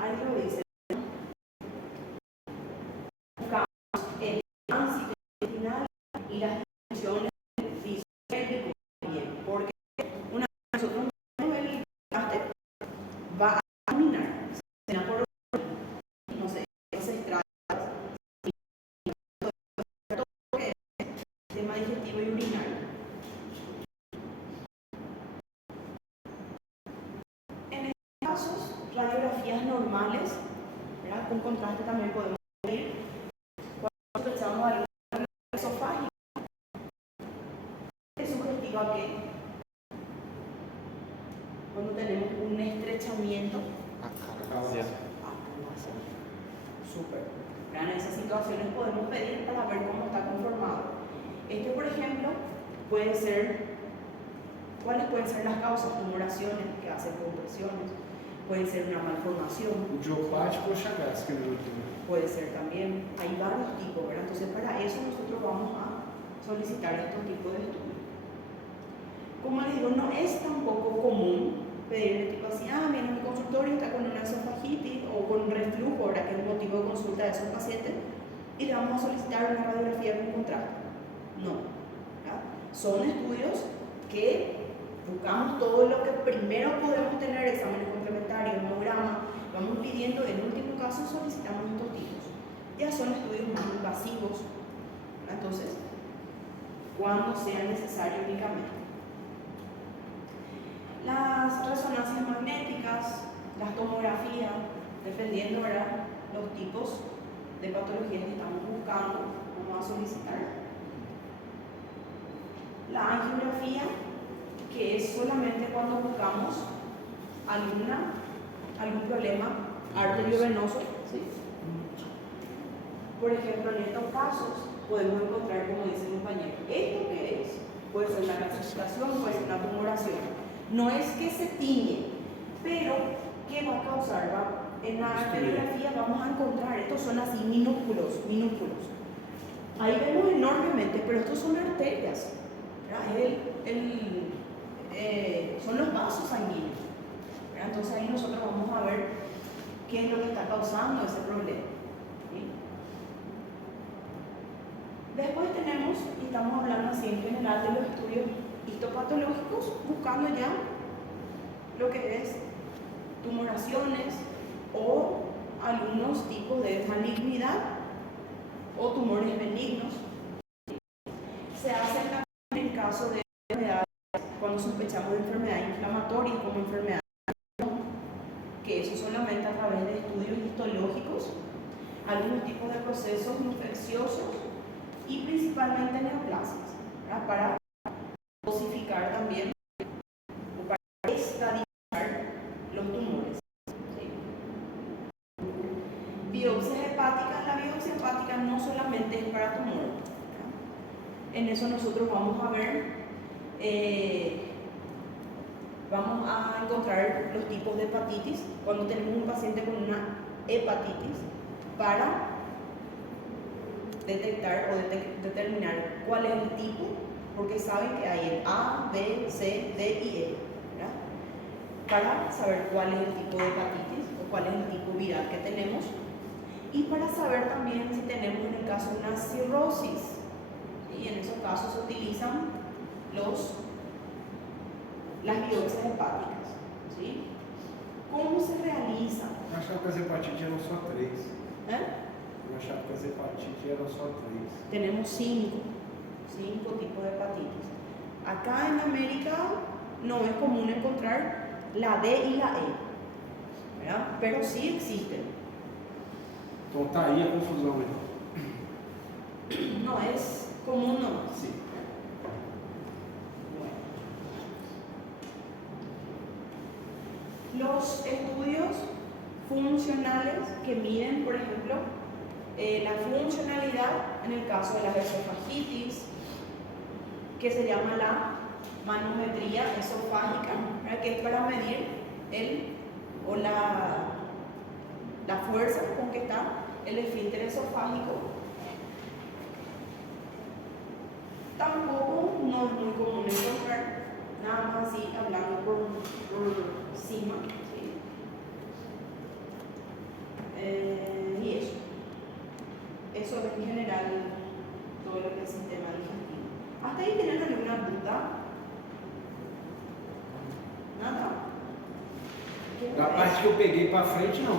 Ahí lo dice. Buscamos el tránsito intestinal y las funciones fisiológicas también, porque una vez nosotros no el gaste va a caminar, se da por no sé, se extrae todo lo que es sistema digestivo y urinario. En estos casos, radiografías normales, ¿verdad? Con contraste también podemos ver cuando pensamos alguna esofágica. ¿Es sugestivo a qué? Cuando tenemos un estrechamiento. Súper. En esas situaciones podemos pedir para ver cómo está conformado. Este, por ejemplo, puede ser, ¿cuáles pueden ser las causas? Tumoraciones que hacen compresiones, puede ser una malformación. Idiopático o Chagas, que no tengo. Puede ser también, hay varios tipos, ¿verdad? Entonces para eso nosotros vamos a solicitar estos tipos de estudios. Como les digo, no es tampoco común pedirle tipo así, mira, mi consultorio está con una esofagitis o con reflujo, ahora que es el motivo de consulta de esos pacientes, y le vamos a solicitar una radiografía con contraste. No, ¿verdad? Son estudios que buscamos todo lo que primero podemos tener, exámenes complementarios, hemograma, vamos pidiendo, en último caso solicitamos estos tipos. Ya son estudios más invasivos, ¿verdad? Entonces, cuando sea necesario únicamente. Las resonancias magnéticas, las tomografías, dependiendo, ¿verdad?, los tipos de patologías que estamos buscando, vamos a solicitar. La angiografía, que es solamente cuando buscamos algún problema arteriovenoso, ¿sí? Por ejemplo, en estos casos podemos encontrar, como dice el compañero, ¿esto qué es? Puede ser una calcificación, puede ser una tumoración. No es que se tiñe, pero ¿qué va a causar? En la arteriografía vamos a encontrar, estos son así minúsculos. Ahí vemos enormemente, pero estos son arterias, son los vasos sanguíneos, ¿verdad? Entonces ahí nosotros vamos a ver qué es lo que está causando ese problema, ¿sí? Después tenemos, y estamos hablando así en general de los estudios histopatológicos, buscando ya lo que es tumoraciones o algunos tipos de malignidad o tumores benignos. Se hace en caso de enfermedades, cuando sospechamos de enfermedades inflamatorias como enfermedades, que eso solamente a través de estudios histológicos, algunos tipos de procesos infecciosos y principalmente neoplasias, ¿verdad? Para dosificar también o para estadiar los tumores, ¿sí? para tu muerte. En eso nosotros vamos a ver, vamos a encontrar los tipos de hepatitis cuando tenemos un paciente con una hepatitis para detectar o determinar cuál es el tipo, porque saben que hay el A, B, C, D y E, ¿verdad? Para saber cuál es el tipo de hepatitis o cuál es el tipo viral que tenemos, y para saber también si tenemos en el caso una cirrosis. Y en esos casos se utilizan las biopsias hepáticas. ¿Sí? ¿Cómo se realiza? Eu achava que as hepatites eram só 3. ¿Eh? Eu achava que as hepatites eram só 3. Tenemos cinco tipos de hepatitis. Acá en América no es común encontrar la D y la E, ¿verdad? Pero sí existen. Então tá aí a confusão, né? No es común nomás. Sim. Los estudios funcionales que miden, por ejemplo, la funcionalidad en el caso de las esofagitis, que se llama la manometría esofágica, ¿verdad? Que es para medir la fuerza con que está el esfínter esofágico. Tampoco no es muy común encontrar, nada más así hablando por encima. ¿Sí? Y eso es en general todo lo que es sistema digestivo. ¿Hasta ahí tienen alguna duda? Nada. Da parte que eu peguei pra frente, não.